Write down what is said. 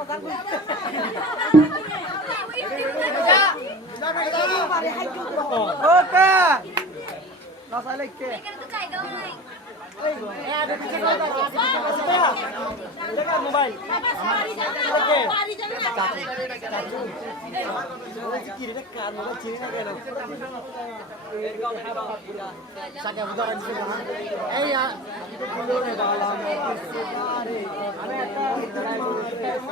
ওকে মোবাইল এই